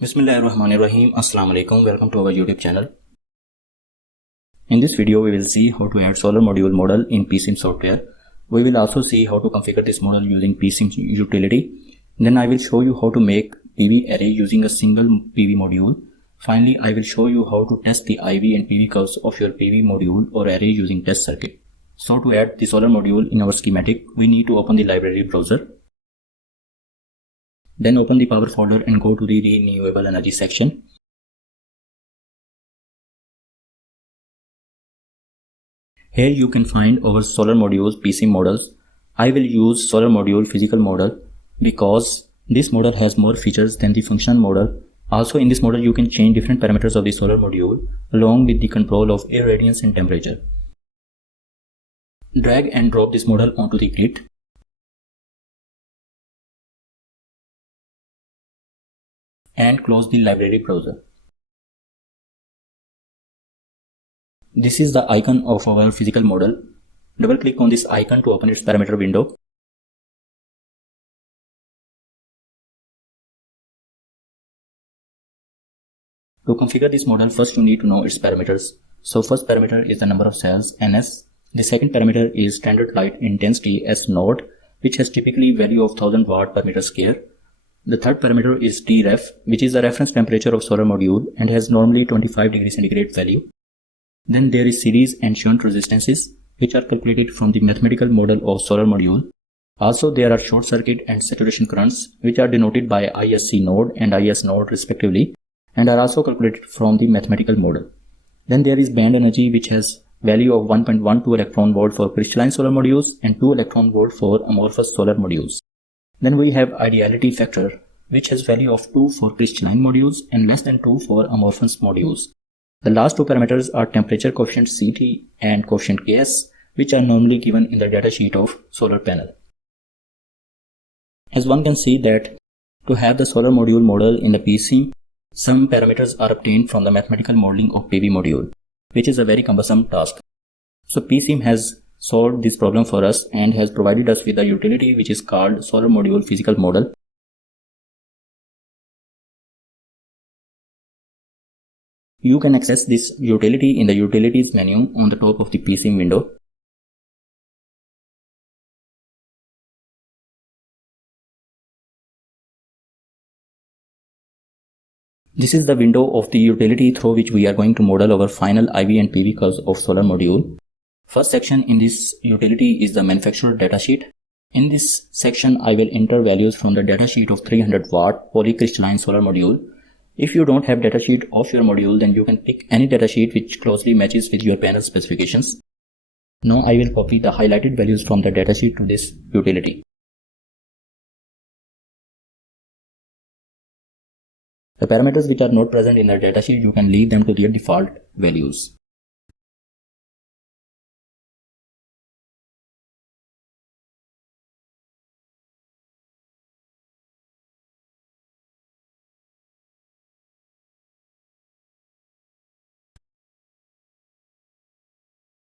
Bismillahirrahmanirrahim. Assalamu alaikum. Welcome to our YouTube channel. In this video, we will see how to add solar module model in PSIM software. We will also see how to configure this model using PSIM utility. Then I will show you how to make PV array using a single PV module. Finally, I will show you how to test the IV and PV curves of your PV module or array using test circuit. So to add the solar module in our schematic, we need to open the library browser. Then open the power folder and go to the renewable energy section. Here you can find our solar modules PSIM models. I will use solar module physical model because this model has more features than the functional model. Also in this model you can change different parameters of the solar module along with the control of irradiance and temperature. Drag and drop this model onto the grid. And close the library browser. This is the icon of our physical model. Double click on this icon to open its parameter window. To configure this model, first you need to know its parameters. So first parameter is the number of cells, NS. The second parameter is standard light intensity, S0, which has typically value of 1000 watt per meter square. The third parameter is Tref, which is the reference temperature of solar module and has normally 25 degrees centigrade value. Then there is series and shunt resistances, which are calculated from the mathematical model of solar module. Also there are short circuit and saturation currents, which are denoted by ISC node and IS node respectively, and are also calculated from the mathematical model. Then there is band energy, which has value of 1.12 electron volt for crystalline solar modules and 2 electron volt for amorphous solar modules. Then we have ideality factor, which has value of 2 for crystalline modules and less than 2 for amorphous modules. The last two parameters are temperature coefficient CT and coefficient Ks, which are normally given in the datasheet of solar panel. As one can see that to have the solar module model in the PSIM, some parameters are obtained from the mathematical modeling of PV module, which is a very cumbersome task. So PSIM has solved this problem for us and has provided us with a utility which is called solar module physical model. You can access this utility in the utilities menu on the top of the PSIM window. This is the window of the utility through which we are going to model our final IV and PV curves of solar module. First section in this utility is the manufacturer datasheet. In this section, I will enter values from the datasheet of 300 watt polycrystalline solar module. If you don't have datasheet of your module, then you can pick any datasheet which closely matches with your panel specifications. Now I will copy the highlighted values from the datasheet to this utility. The parameters which are not present in the datasheet, you can leave them to their default values.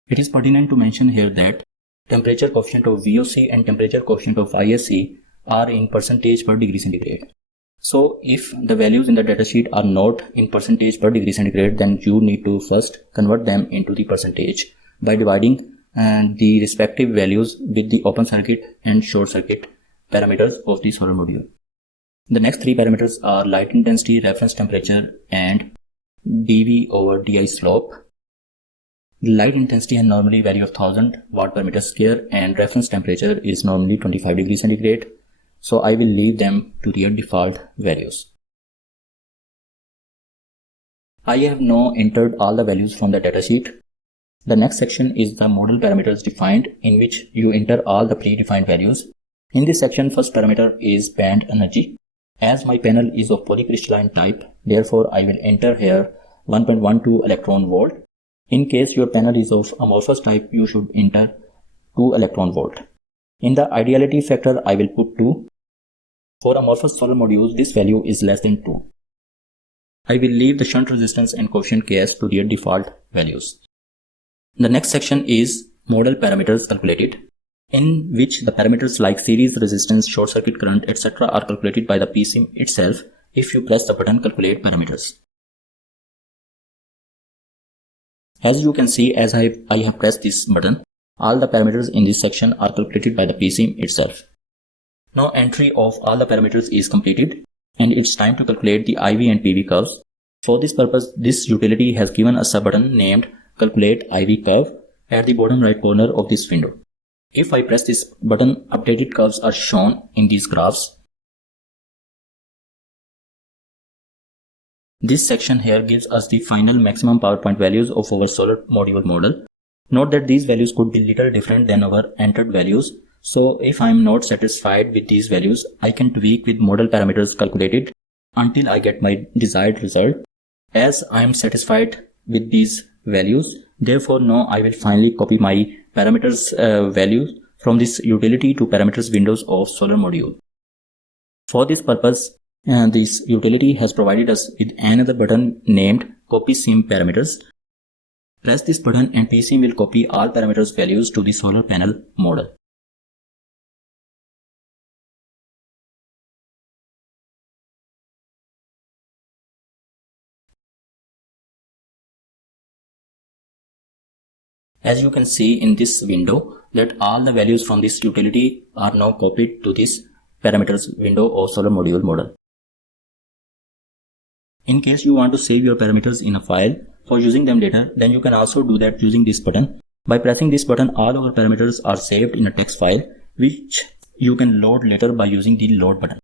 It is pertinent to mention here that temperature coefficient of VOC and temperature coefficient of ISC are in percentage per degree centigrade. So if the values in the datasheet are not in percentage per degree centigrade, then you need to first convert them into the percentage by dividing the respective values with the open circuit and short circuit parameters of the solar module. The next three parameters are light intensity, reference temperature, and dV over di slope. The light intensity has normally value of 1000 watt per meter square and reference temperature is normally 25 degrees centigrade. So I will leave them to their default values. I have now entered all the values from the datasheet. The next section is the model parameters defined, in which you enter all the predefined values. In this section, first parameter is band energy. As my panel is of polycrystalline type, therefore I will enter here 1.12 electron volt. In case your panel is of amorphous type, you should enter 2 electron volt. In the ideality factor, I will put 2. For amorphous solar modules, this value is less than 2. I will leave the shunt resistance and coefficient Ks to their default values. The next section is model parameters calculated, in which the parameters like series resistance, short circuit current, etc. are calculated by the PSIM itself if you press the button Calculate Parameters. As you can see, as I have pressed this button, all the parameters in this section are calculated by the PSIM itself. Now entry of all the parameters is completed and it's time to calculate the IV and PV curves. For this purpose, this utility has given us a button named Calculate IV Curve at the bottom right corner of this window. If I press this button, updated curves are shown in these graphs. This section here gives us the final maximum power point values of our solar module model. Note that these values could be little different than our entered values. So if I am not satisfied with these values, I can tweak with model parameters calculated until I get my desired result. As I am satisfied with these values, therefore now I will finally copy my parameters values from this utility to parameters windows of solar module. For this purpose, this utility has provided us with another button named Copy SIM Parameters. Press this button and PSIM will copy all parameters values to the solar panel model. As you can see in this window that all the values from this utility are now copied to this parameters window of solar module model. In case you want to save your parameters in a file for using them later, then you can also do that using this button. By pressing this button, all our parameters are saved in a text file which you can load later by using the load button.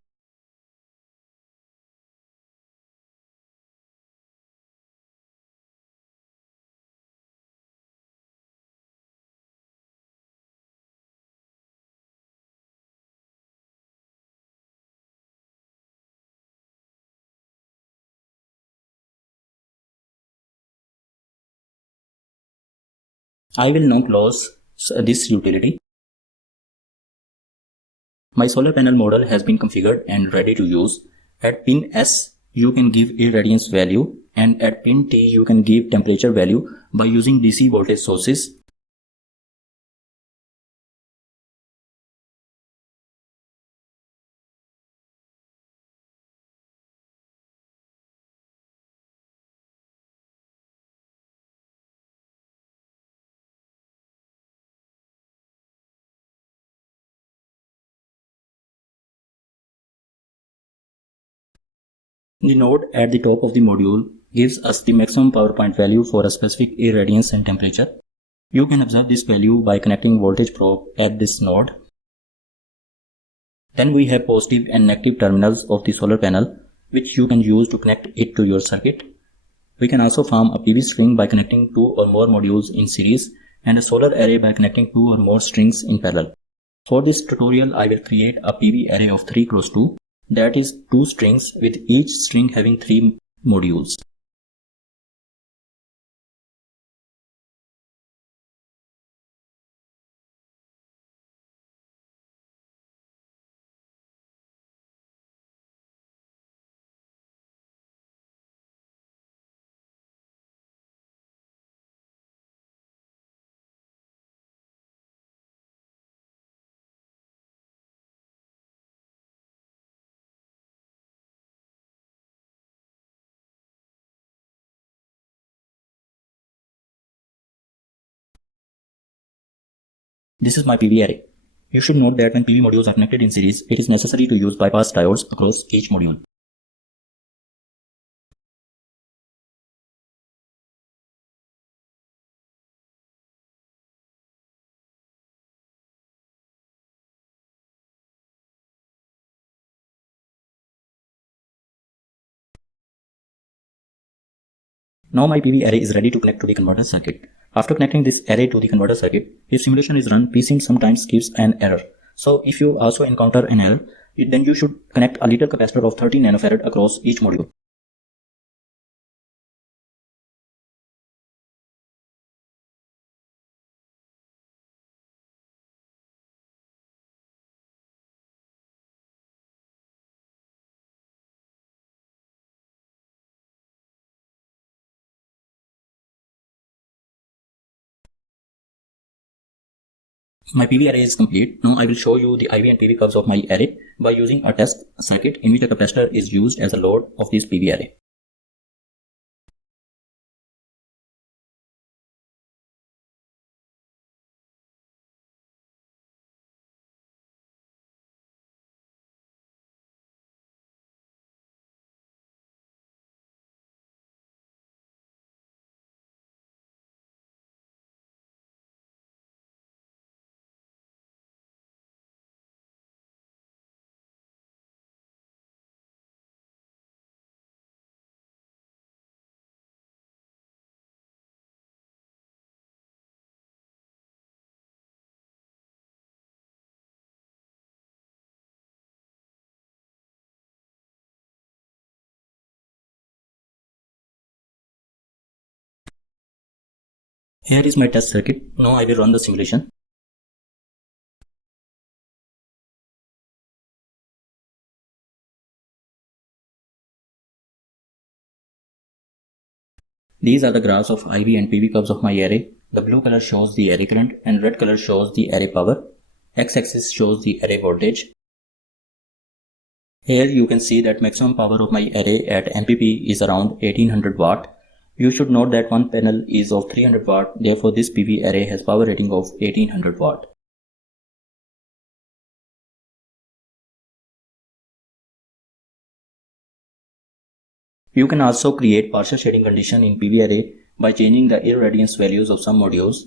I will now close this utility. My solar panel model has been configured and ready to use. At pin S, you can give irradiance value, and at pin T, you can give temperature value by using DC voltage sources. The node at the top of the module gives us the maximum power point value for a specific irradiance and temperature. You can observe this value by connecting voltage probe at this node. Then we have positive and negative terminals of the solar panel, which you can use to connect it to your circuit. We can also form a PV string by connecting two or more modules in series and a solar array by connecting two or more strings in parallel. For this tutorial, I will create a PV array of 3x2. That is 2 strings with each string having 3 modules. This is my PV array. You should note that when PV modules are connected in series, it is necessary to use bypass diodes across each module. Now my PV array is ready to connect to the converter circuit. After connecting this array to the converter circuit, if simulation is run, PSIM sometimes gives an error. So if you also encounter an error, then you should connect a little capacitor of 30 nanofarad across each module. My PV array is complete. Now I will show you the IV and PV curves of my array by using a test circuit in which a capacitor is used as a load of this PV array. Here is my test circuit. Now I will run the simulation. These are the graphs of IV and PV curves of my array. The blue color shows the array current and red color shows the array power. X-axis shows the array voltage. Here you can see that maximum power of my array at MPP is around 1800 watt. You should note that one panel is of 300 watt, therefore this PV array has power rating of 1800 watt. You can also create partial shading condition in PV array by changing the irradiance values of some modules.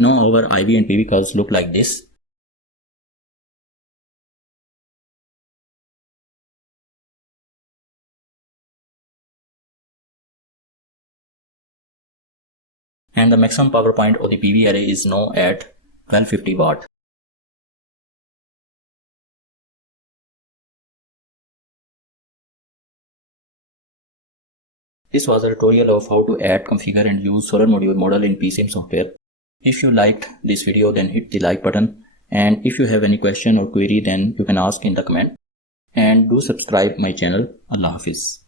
Now our IV and PV curves look like this. And the maximum power point of the PV array is now at 1250 watt. This was a tutorial of how to add, configure and use solar module model in PSIM software. If you liked this video, then hit the like button, and if you have any question or query, then you can ask in the comment, and do subscribe my channel. Allah Hafiz.